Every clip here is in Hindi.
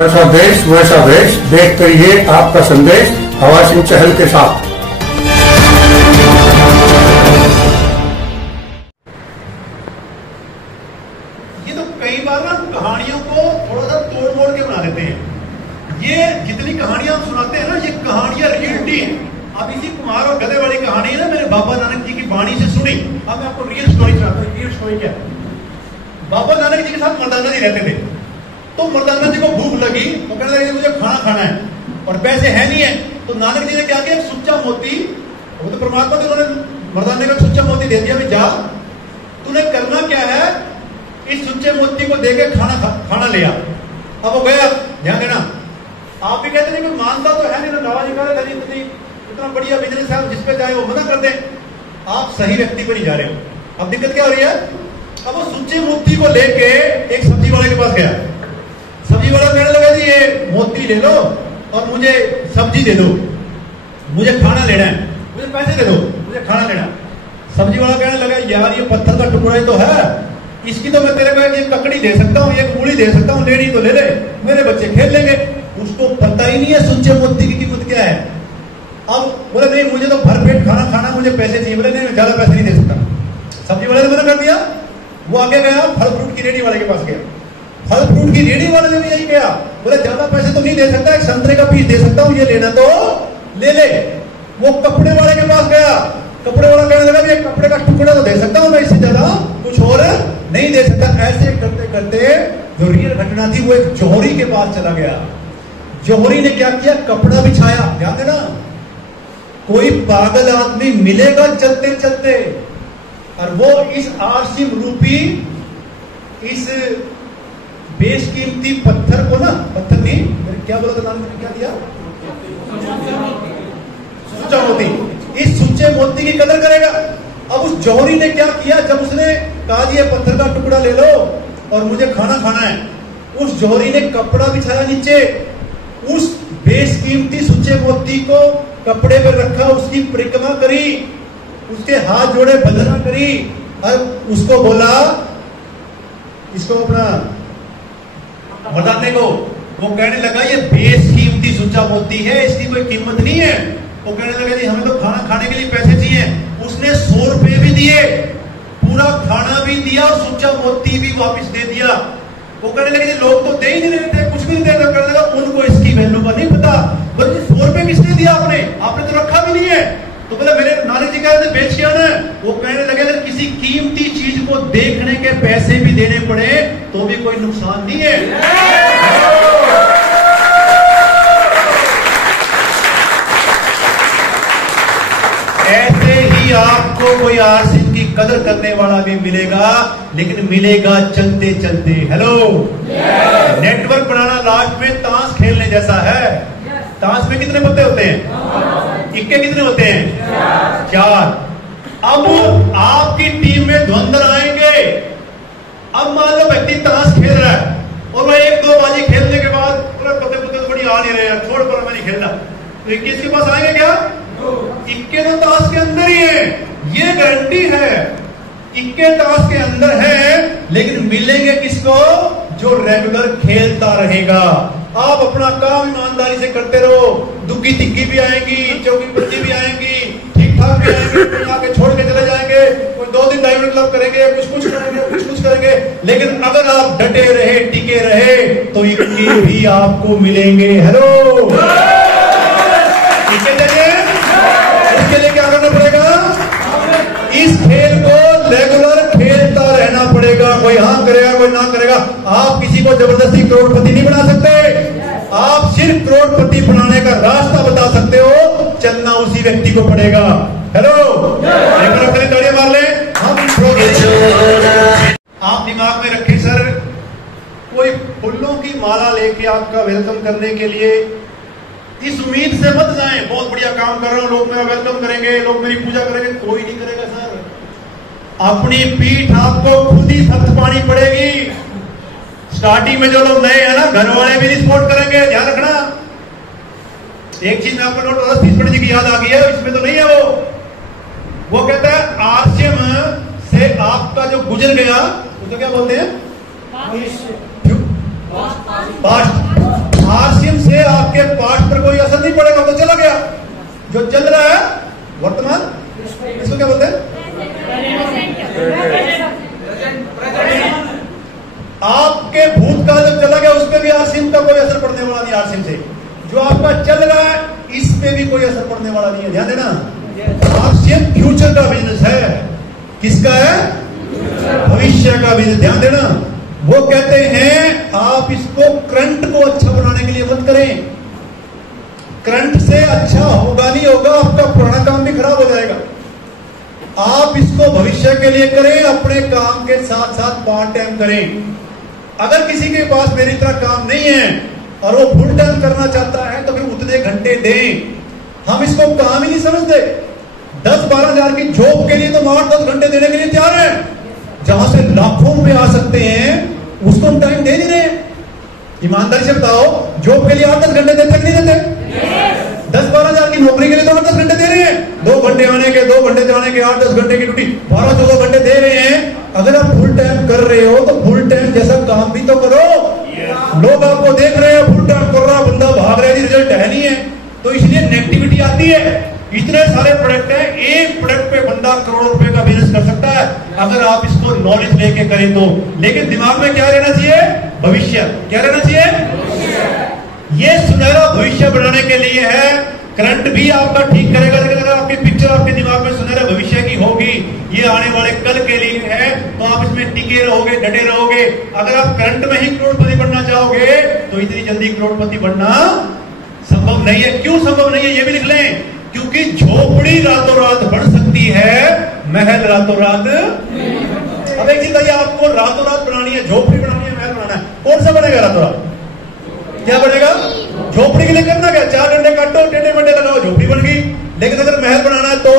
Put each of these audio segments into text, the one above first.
वैसा देश वैसा वेश, देखते रहिए आपका संदेश हवा सिंह चहल के साथ। ये तो कई बार ना कहानियों को थोड़ा सा तोड़ मोड़ के बना देते हैं। ये जितनी कहानियां हम सुनाते हैं ना, ये कहानियां रियलिटी है। अब इसी कुमार और गधे वाली कहानी है ना, मेरे बाबा नानक जी की वाणी से सुनी। अब मैं आपको रियल स्टोरी सुनाता हूँ। रियल स्टोरी क्या है? बाबा नानक जी के साथ मर्दाना जी रहते थे। तो मर्दाना जी को भूख लगी, वो कहने लगे मुझे खाना खाना है और पैसे है नहीं है। तो नानक जी ने क्या किया, सुच्चा मोती, वो तो परमात्मा थे, उन्होंने मर्दाने का सुच्चा मोती दे दिया, जा तूने करना क्या है, इस सुच्चे मोती को देके खाना ले आ। अब वो गया, ध्यान देना। आप भी कहते नहीं, मानता तो है नहीं ना, बाबा जी कह रहे थे इतना बढ़िया बिजनेस है, जिसपे जाए वो मना कर दे। आप सही व्यक्ति पर नहीं जा रहे हो। अब दिक्कत क्या हो रही है? अब वो सुच्चे मोती को लेके एक सब्जी वाले के पास गया। सब्जी वाला कहने लगा जी ये मोती ले लो और मुझे सब्जी दे दो, मुझे खाना लेना है, मुझे पैसे दे दो, मुझे खाना लेना। सब्जी वाला कहने लगा यार ये पत्थर का टुकड़ा ही तो है, इसकी तो मैं तेरे को एक ककड़ी दे सकता हूँ, एक मूली दे सकता हूँ, लेनी तो ले ले, मेरे बच्चे खेल लेंगे। उसको पता ही नहीं है सुच्चे मोती की कीमत क्या है। अब बोले नहीं मुझे तो भरपेट खाना खाना, मुझे पैसे चाहिए। बोले नहीं ज्यादा पैसे नहीं दे सकता। सब्जी वाले ने मना कर दिया। वो आगे गया, फल फ्रूट की रेडी वाले के पास गया। फल फ्रूट की रेडी वाले ने भी यही किया, बोले ज्यादा पैसे तो नहीं दे सकता, एक संतरे का पीस दे सकता हूँ, ये लेना तो ले ले। वो कपड़े वाले के पास गया। कपड़े वाला कहने लगा ये कपड़े का टुकड़ा तो दे सकता हूँ मैं, इससे ज्यादा कुछ और नहीं दे सकता। ऐसे करते करते जो रियल घटना थी, वो एक जौहरी के पास चला गया। जौहरी ने क्या किया, कपड़ा बिछाया। ध्यान देना, कोई पागल आदमी मिलेगा चलते चलते, और वो इस आरसीम रूपी इस बेशकीमती पत्थर को ना, पत्थर नहीं, क्या बोला था, नाम क्या दिया, सुच्चा मोती, इस सुच्चे मोती की कदर करेगा। अब उस जौहरी ने क्या किया, जब उसने कहा ये पत्थर का टुकड़ा ले लो और मुझे खाना खाना है, उस जौहरी ने कपड़ा बिछाया नीचे, उस बेशकीमती सुच्चे मोती को कपड़े पर रखा, उसकी परिक्रमा करी, उसके हाथ जोड़े वंदना करी और उसको बोला, इसको अपना मर्दाने को, वो कहने लगा ये बेशकीमती सुच्चा मोती है, इसकी कोई कीमत नहीं है। वो कहने लगा जी हमें तो खाना खाने के लिए पैसे चाहिए। उसने 100 रुपए भी दिए, पूरा खाना भी दिया और सुच्चा मोती भी वापस दे दिया। वो कहने लगे लोग तो दे ही नहीं रहे थे, कुछ भी नहीं दे रहे। कहने लगा उनको इसकी वैल्यू का नहीं पता। बोले 100 रुपए किसने दिया आपने तो रखा भी नहीं है। तो बोले मेरे नानी जी कह रहे थे बेच के आना। वो कहने लगे अगर किसी कीमती चीज को देखने के पैसे भी देने पड़े तो भी कोई नुकसान नहीं है। ऐसे ही आपको कोई आरसीम की कदर करने वाला भी मिलेगा, लेकिन मिलेगा चलते चलते। हेलो, नेटवर्क बनाना लास्ट में ताश खेलने जैसा है। ताश में कितने पत्ते होते हैं? इक्के कितने होते हैं? 4। अब आपकी टीम में द्वंद्व आएंगे। अब मान लो व्यक्ति ताश खेल रहा है और वह 1-2 बाजी खेलने के बाद पूरा पत्ते तो बड़ी आ नहीं रहे यार, छोड़ पर मैं नहीं खेलना, तो 21 के पास आएंगे क्या? इक्के तो ताश के अंदर ही है, ये गारंटी है। इक्के ताश के अंदर है, लेकिन मिलेंगे किसको? जो रेगुलर खेलता रहेगा। आप अपना काम ईमानदारी से करते रहो, दुग्गी तिग्गी भी आएंगी, चौकी बच्ची भी आएंगी, ठीक ठाक भी आएंगे, कोई आके छोड़ के चले जाएंगे, कोई 2 दिन डायमंड क्लब करेंगे, कुछ करेंगे, कुछ करेंगे। लेकिन अगर आप डटे रहे, टिके रहे, तो इक्के भी आपको मिलेंगे। हेलो, इक्के चाहिए, उसके लिए क्या करना पड़ेगा? इस खेल को रेगुलर खेलता रहना पड़ेगा। कोई हाँ करेगा, कोई ना करेगा। आप किसी को जबरदस्ती करोड़पति नहीं बना सकते। आप सिर्फ करोड़पति बनाने का रास्ता बता सकते हो, चलना उसी व्यक्ति को पड़ेगा। हेलो, एक बार अपनी तालियां मार लें। आप दिमाग में रखें सर, कोई फूलों की माला लेके आपका वेलकम करने के लिए इस उम्मीद से मत जाएं बहुत बढ़िया काम कर रहा हूं, लोग मेरा वेलकम करेंगे, लोग मेरी पूजा करेंगे। कोई नहीं करेगा सर। अपनी पीठ आपको खुद ही थपथपानी पड़ेगी। स्टार्टिंग में जो लोग नए हैं ना, घर वाले भी नहीं सपोर्ट करेंगे, ध्यान रखना। एक चीज में आपको नोट हो, 30 पंडित जी की याद आ गई है, इसमें तो नहीं है वो कहता है आरसीएम से आपका जो गुजर गया उसको क्या बोलते हैं? पास्ट। आपके पास्ट पर कोई असर नहीं पड़ेगा, तो चला गया। जो चल रहा है वर्तमान, इसको क्या बोलते हैं? आपके भूतकाल जब चला गया उस पर भी आरसीएम का कोई असर पड़ने वाला नहीं। आरसीएम से जो आपका चल रहा है इस पे भी कोई असर पड़ने वाला नहीं है। ध्यान देना, आरसीएम फ्यूचर का बिजनेस है। किसका है? भविष्य का बिजनेस। ध्यान देना, वो कहते हैं आप इसको करंट को अच्छा बनाने के लिए मत करें। करंट से अच्छा होगा नहीं होगा, आपका पुराना काम भी खराब हो जाएगा। आप इसको भविष्य के लिए करें, अपने काम के साथ साथ पार्ट टाइम करें। अगर किसी के पास मेरी तरह काम नहीं है और वो फुल टाइम करना चाहता है तो फिर उतने घंटे दें। हम इसको काम ही नहीं समझते। 10-12 हजार की जॉब के लिए तो 8-10 घंटे देने के लिए तैयार है। जहां से लाखों रुपए आ सकते हैं उसको हम टाइम दे नहीं रहे। ईमानदारी से बताओ, जॉब के लिए 8-10 घंटे देते कि नहीं देते? 10-12 हजार की नौकरी के लिए तो 8-10 घंटे दे रहे हैं। 2 घंटे आने के, 2 घंटे जाने के, 8-10 घंटे की ड्यूटी, 12-14 घंटे दे रहे हैं। अगर आप फुल टाइम कर रहे हो तो फुल टाइम जैसा काम भी तो करो। लोग आपको देख रहे हैं फुल टाइम कर रहा, बंदा भाग रहा है, रिजल्ट है नहीं है, तो इसलिए नेगेटिविटी आती है। इतने सारे प्रोडक्ट हैं, एक प्रोडक्ट पे बंदा करोड़ों रुपए का बिजनेस कर सकता है अगर आप इसको नॉलेज लेके करें तो। लेकिन दिमाग में क्या रहना चाहिए? भविष्य। क्या रहना चाहिए? ये सुनहरा भविष्य बनाने के लिए है। करंट भी आपका ठीक करेगा, लेकिन अगर आपकी पिक्चर आपके दिमाग में सुनहरा भविष्य की होगी, ये आने वाले कल के लिए है, तो आप इसमें टिके रहोगे, डटे रहोगे। अगर आप करंट में ही करोड़पति बनना चाहोगे तो इतनी जल्दी करोड़पति बनना संभव नहीं है। क्यों संभव नहीं है ये भी लिख लें, क्योंकि झोपड़ी रातों रात बढ़ सकती है, महल रातों रात। अब एक चीज बताइए, आपको रातों रात बनानी है, झोपड़ी बनानी है, महल बनाना है, कौन सा बनेगा रातों रात? क्या बनेगा? झोपड़ी के लिए करना क्या? 4 डंडे काटो, टेढ़े मंडे लगाओ, झोपड़ी बन गई। लेकिन अगर महल बनाना है तो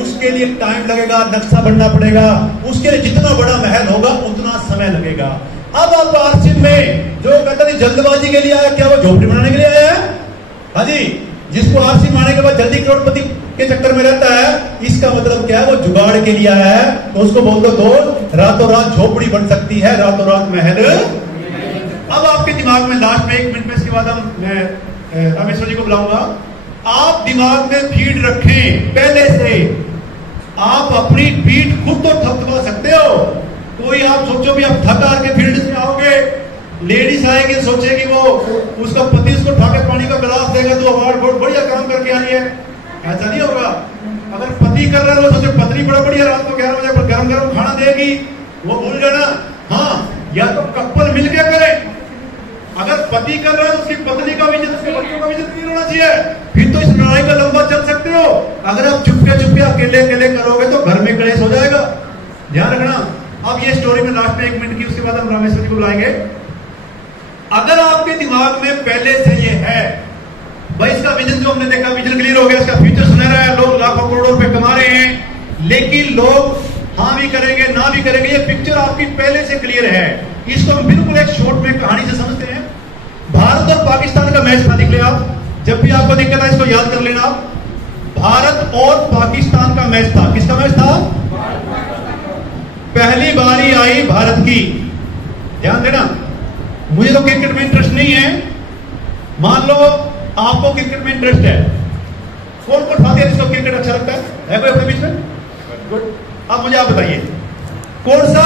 उसके लिए टाइम लगेगा, नक्शा बनना पड़ेगा, उसके लिए जितना बड़ा महल होगा उतना समय लगेगा। अब आप आरसीएम में जो कहता है जल्दबाजी के लिए आया, क्या वो झोपड़ी बनाने के लिए आया है? हाँ जी, जिसको आरसीएम आने के बाद जल्दी करोड़पति के चक्कर में रहता है, इसका मतलब क्या है? वो जुगाड़ के लिए आया है। तो उसको बोल दो दोस्त, रातों रात झोपड़ी बन सकती है, रातों रात महल। अब आपके दिमाग में लास्ट में 1 मिनट में, इसके बाद मैं रामेश्वर जी को बुलाऊंगा। आप दिमाग में फीड रखें पहले से। आप अपनी पीठ खुद तो थपथपा सकते हो। कोई आप सोचो भी आप थक हार के फील्ड से आओगे, लेडीज आएगी, सोचेगी वो उसका पति उसको ठाके पानी का गिलास देगा तो अवार्ड बहुत बढ़िया काम करके आई है, ऐसा नहीं होगा। अगर पति कर रहा है तो सोचे पत्नी बड़ा बढ़िया रात को 11 बजे पर गरम गरम खाना देगी, वो भूल जाना। हाँ, या तो कपल मिलकर करें। अगर पति कर रहा है तो उसकी पत्नी का भी इज्जत, उसके बच्चों का भी इज्जत नहीं होना चाहिए, फिर तो इस लड़ाई का लंबा चल सकते हो। अगर आप चुपके चुपके अकेले अकेले करोगे तो घर में क्लेश हो जाएगा, ध्यान रखना। अब ये स्टोरी में लास्ट में 1 मिनट की, उसके बाद हम रामेश्वर जी को बुलाएंगे। अगर आपके दिमाग में पहले से ये है भाई, इसका विजन जो हमने देखा, विजन क्लियर हो गया, इसका फ्यूचर सुनहरा है, लोग लाखों करोड़ों रुपए कमा रहे हैं, लेकिन लोग हाँ भी करेंगे ना भी करेंगे, ये पिक्चर आपकी पहले से क्लियर है। इसको हम बिल्कुल एक शॉर्ट में कहानी से समझते हैं। भारत और पाकिस्तान का मैच था, देख ले आप, जब भी आपको दिक्कत है इसको याद कर लेना। भारत और पाकिस्तान का मैच था। किसका मैच था? पहली बारी आई भारत की। ध्यान देना, मुझे तो क्रिकेट में इंटरेस्ट नहीं है, मान लो आपको क्रिकेट में इंटरेस्ट है। कौन कौन साथी है जिसको क्रिकेट अच्छा लगता है कोई अपने बीच में? गुड। अब मुझे आप बताइए, कौन सा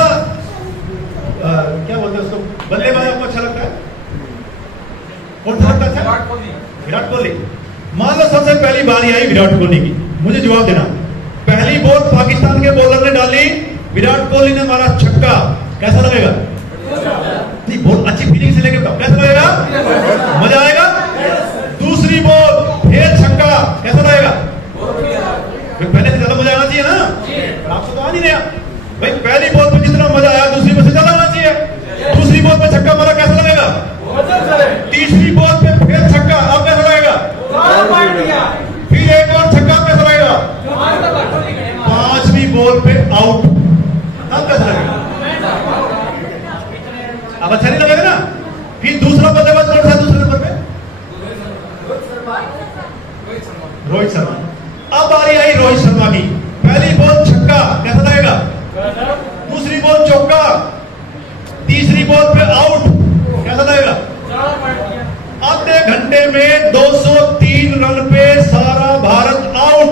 क्या बोलते हैं उसको, बल्लेबाज आपको अच्छा लगता है? कौन सा लगता है? विराट कोहली। मान लो सबसे पहली बारी आई विराट कोहली की, मुझे जवाब देना। पहली बॉल पाकिस्तान के बॉलर ने डाली, विराट कोहली ने मारा छक्का, कैसा लगेगा? नहीं, बहुत अच्छी फीलिंग से लेके कैसा लगेगा? मजा आएगा। दूसरी बॉल फिर छक्का, कैसा लगेगा? पहले से ज्यादा मजा आना चाहिए ना, आपको तो आ नहीं रहा भाई। पहली बॉल पे जितना मजा आया दूसरी बॉल से ज्यादा आना चाहिए। दूसरी बॉल पे छक्का मारा, कैसा लगेगा? तीसरी बॉल पे फिर छक्का, अब कैसा लगेगा? फिर एक और छक्का, कैसा लगेगा? 5वीं बॉल पे आउट, अब कैसा लगेगा? अब अच्छा नहीं लगेगा ना। फिर दूसरा बल्लेबाज कौन सा? दूसरे नंबर पे रोहित शर्मा। अब बारी आई रोहित शर्मा की, पहली बॉल छक्का, कैसा लगेगा? दूसरी बॉल चौका, तीसरी बॉल पे आउट, कैसा लगेगा? आधे घंटे में 203 रन पे सारा भारत आउट।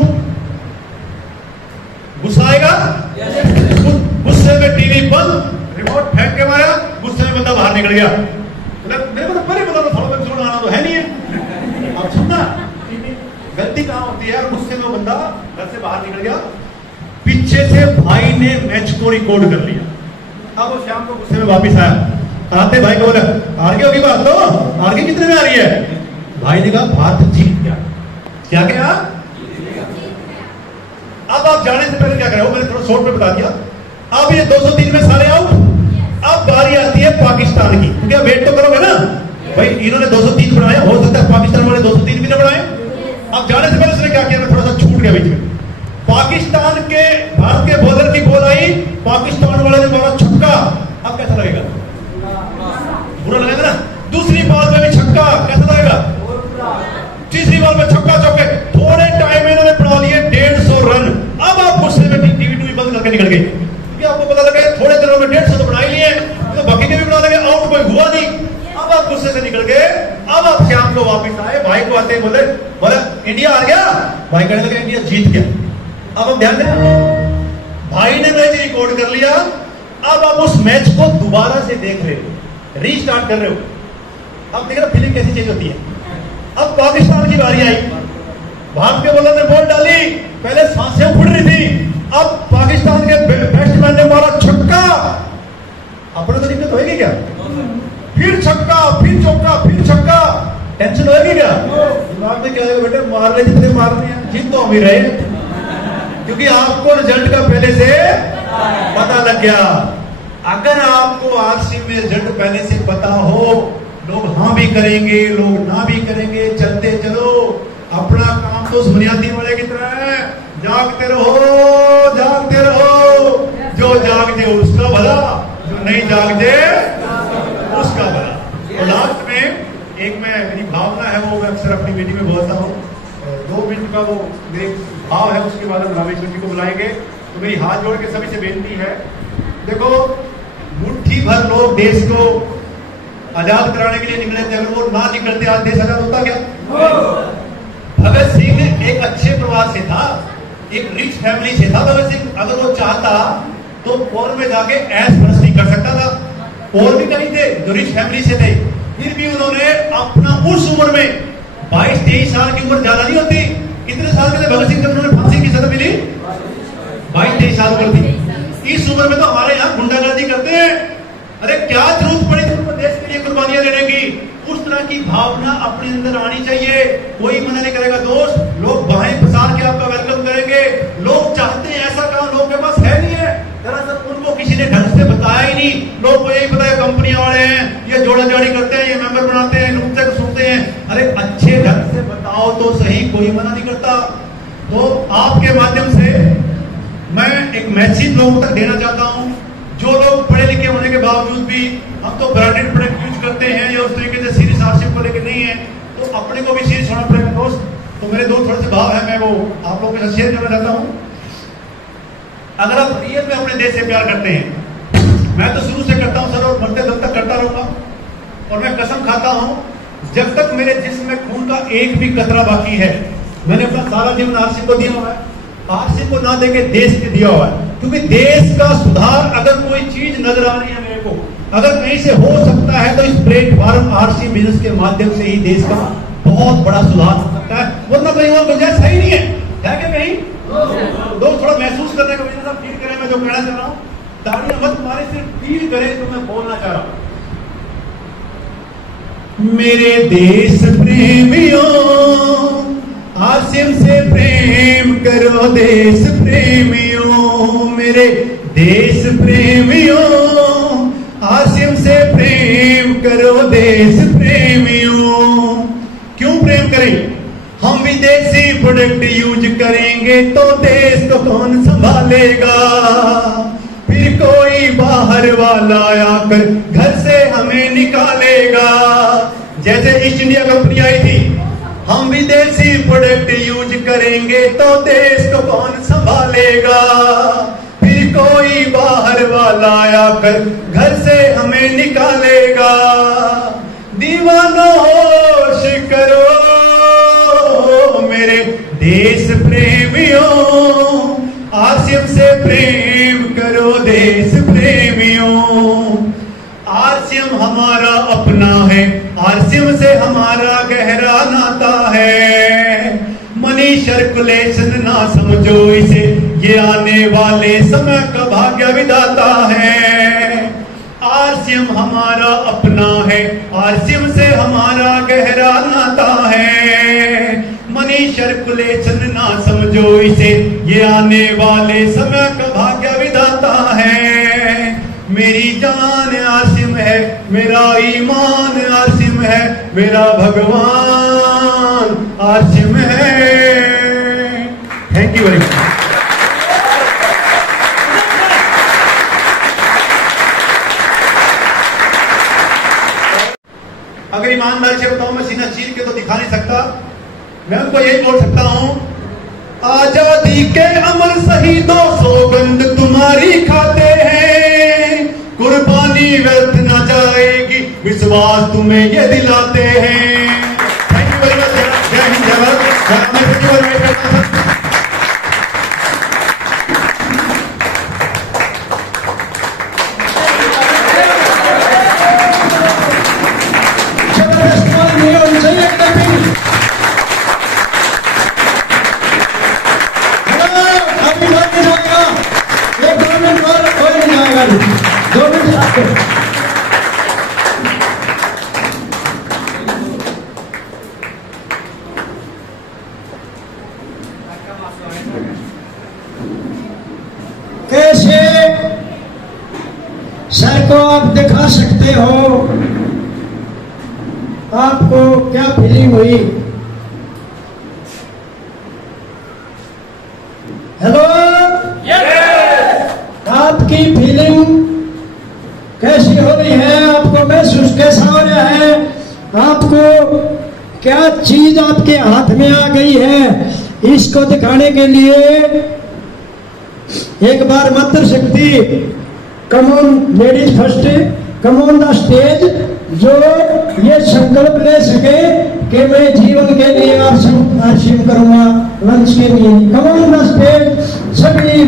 गुस्सा आएगा? गुस्से में टीवी बंद, रिमोट फेंक के मारा, गुस्से में बंदा बाहर निकल गया। मेरे को तो पहले पता था, थोड़ा बहुत सुनना आना तो है नहीं है। अब सुनना गलती कहां होती है, गुस्से में बंदा घर से बाहर निकल गया, पीछे से भाई ने मैच को रिकॉर्ड कर लिया। अब वो शाम को गुस्से में वापिस आया, आते भाई को बोला हार गई होगी बात, तो हार गई कितने में आ रही है? भाई ने कहा भारत जीत गया। क्या क्या? अब आप जाने से पहले क्या करें, मैंने थोड़ा शॉर्ट में बता दिया। अब ये 203 में सारे आउट। अब बारी आती है पाकिस्तान की, क्योंकि आप वेट तो करोगे ना भाई, इन्होंने 203 बनाया, हो सकता है पाकिस्तान वाले 203 भी ना बनाए। अब जाने से पहले उसने क्या किया, मैं थोड़ा सा छूट गया बीच में। पाकिस्तान के भारत के बॉलर की बॉल आई, पाकिस्तान वाले ने मारा छक्का। अब कैसा लगेगा? बुरा लगेगा ना। दूसरी बॉल में भी छक्का, कैसा लगेगा? तीसरी बॉल में छक्का चौके। थोड़े टाइम में इन्होंने बना लिए 150 रन। अब आप गुस्से में टीवी टूवी बंद करके निकल गए, क्योंकि आपको पता लगे थोड़े दिनों में 150 तो बना ही लिए, तो बाकी के भी बना लगे, आउट कोई हुआ नहीं। अब आप गुस्से से निकल गए। अब आप शाम को वापिस आए, भाई को आते बोले इंडिया हार गया। भाई कहने लगे इंडिया जीत गया। अब हम ध्यान दें, भाई ने मैच रिकॉर्ड कर लिया। अब आप उस मैच को दोबारा से देख रहे हो, रीस्टार्ट कर रहे हो। अब देख रहे फीलिंग कैसी चेंज होती है। अब पाकिस्तान की बारी आई, भारत के बॉलर ने बॉल डाली, पहले सांसें फूट रही थी। अब पाकिस्तान के बैट्समैन ने मारा छक्का। अपने तो दिक्कत होगी क्या? फिर छक्का, फिर चौका, फिर छक्का। टेंशन होगी क्या? दिमाग में क्या है बेटे, मार ले जितने मारने हैं, जीत तो हम ही रहे, क्योंकि आपको रिजल्ट का पहले से पता लग गया। अगर आपको आरसीबी में रिजल्ट पहले से पता हो, लोग हाँ भी करेंगे, लोग ना भी करेंगे, चलते चलो। अपना काम तो उस बुनियादी वाले की तरह है, जागते रहो, जागते रहो। जो जागते उसका भला, जो नहीं जागते उसका भला। तो लास्ट में एक मेरी भावना है, वो मैं अक्सर अपनी मीटिंग में बोलता हूँ, 2 मिनट का वो मेरे भाव है, उसके बाद हम रामेश्वर जी को बुलाएंगे। तो मेरी हाथ जोड़ के सभी से बेनती है, देखो मुट्ठी भर लोग देश को आजाद कराने के लिए निकले थे, अगर वो ना निकलते आज देश आजाद होता क्या? भगत सिंह एक अच्छे परिवार से था, एक रिच फैमिली से था भगत सिंह। अगर वो चाहता तो कोर्ट में जाके ऐश परस्ती कर सकता था। और भी कहीं थे जो रिच फैमिली से थे, फिर भी उन्होंने अपना उस उम्र में 22-23 साल की उम्र ज्यादा नहीं होती, कितने साल के थे भगत सिंह जब उन्होंने फांसी की सजा मिली? 22-23 साल उम्र थी। इस उम्र में तो हमारे यहाँ गुंडागर्दी करते हैं। अरे क्या जरूरत पड़ी तुमको देश के लिए कुर्बानियां देने की? उस तरह की भावना अपने अंदर आनी चाहिए। कोई मना नहीं करेगा दोस्त, लोग बाहें पसार के आपका वेलकम करेंगे। लोग चाहते हैं ऐसा काम, लोगों के पास है नहीं है। दरअसल उनको किसी ने ढंग से बताया ही नहीं। लोग को यही पता है कंपनियां वाले हैं, ये जोड़ा जाड़ी करते हैं, ये मेंबर बनाते हैं, नुक्ते को सुनते हैं। अरे अच्छे ढंग से बताओ तो सही, कोई मना नहीं करता। तो आपके माध्यम से मैं एक मैसेज लोगों तक देना चाहता हूं। जो लोग पढ़े लिखे होने के बावजूद भी हम तो ब्रांडेड प्रोडक्ट यूज करते हैं या उस तरीके से सीरियस आरसीबी को लेकर नहीं है, तो अपने को भी सीरियस होना पड़ेगा दोस्त। तो मेरे दो थोड़े से भाव है, मैं वो आप लोगों के साथ शेयर करना चाहता हूं। अगर आप रियल में अपने देश से प्यार करते हैं, मैं तो शुरू से करता हूं सर, और मरते दम तक करता रहूंगा। और मैं कसम खाता हूं, जब तक मेरे जिस्म में खून का एक भी कतरा बाकी है, मैंने अपना सारा जीवन आरसीबी को दिया हुआ है। आरसीबी को ना देके देश को दिया हुआ है, क्योंकि देश का सुधार अगर कोई चीज नजर आ रही है मेरे को, अगर कहीं से हो सकता है तो इस प्लेटफॉर्म आरसीबी बिजनेस के माध्यम से ही देश का बहुत बड़ा सुधार हो सकता है। वरना कहीं और गुंजाइश सही नहीं है क्या? कहीं लोग थोड़ा महसूस करने का वजह फील करें मैं जो कहना चाह रहा हूँ। ताड़ियां मत मारे, सिर्फ फील करें जो मैं बोलना चाह रहा हूँ। मेरे देश प्रेमियों, आसिम से प्रेम करो देश प्रेमियों। मेरे देश प्रेमियों, आसिम से प्रेम करो देश प्रेमियों। क्यों प्रेम करें? हम विदेशी प्रोडक्ट यूज करेंगे तो देश को कौन संभालेगा? फिर कोई बाहर वाला आकर घर से हमें निकालेगा। जैसे ईस्ट इंडिया कंपनी आई थी, हम विदेशी प्रोडक्ट यूज करेंगे तो देश को कौन संभालेगा? फिर कोई बाहर वाला आकर घर से हमें निकालेगा। दीवानो होश करो, आरसीएम से हमारा गहरा नाता है, मनी सर्कुलेशन ना समझो इसे, ये आने वाले समय का भाग्य विधाता है। आरसीएम हमारा अपना है, आरसीएम से हमारा गहरा नाता है, मनी सर्कुलेशन ना समझो इसे, ये आने वाले समय का भाग्य विधाता है। मेरी जान आसिम है, मेरा ईमान आसिम है, मेरा भगवान आसिम है। Thank you very much. अगर ईमानदारी से बताऊं, मैं सीना चीर के तो दिखा नहीं सकता, मैं उनको यही बोल सकता हूं, आजादी के अमर शहीदों सौगंध तुम्हारी खाते हैं, कुर्बानी व्यर्थ न जाएगी विश्वास तुम्हें ये दिलाते हैं। Thank you very much. जय हिंद, जय भारत। कैसे सर को आप दिखा सकते हो, आपको क्या फीलिंग हुई? हेलो, आपकी फीलिंग कैसी हो रही है? आपको महसूस कैसा हो रहा है? आपको क्या चीज आपके हाथ में आ गई है? इसको दिखाने के लिए एक बार मातृ शक्ति, come on ladies first, come on the stage, जो ये संकल्प ले सके कि मैं जीवन के लिए आरसीएम करूंगा, लंच के लिए। कम ऑन द स्टेज सभी।